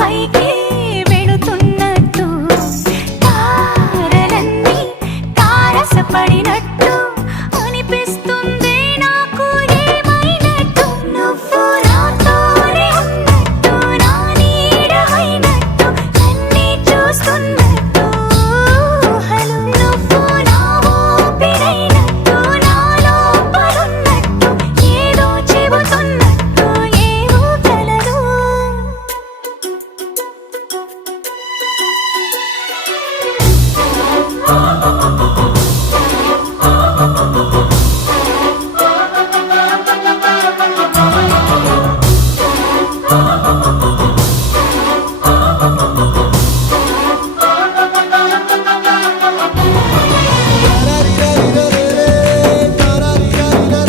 fight. Oh,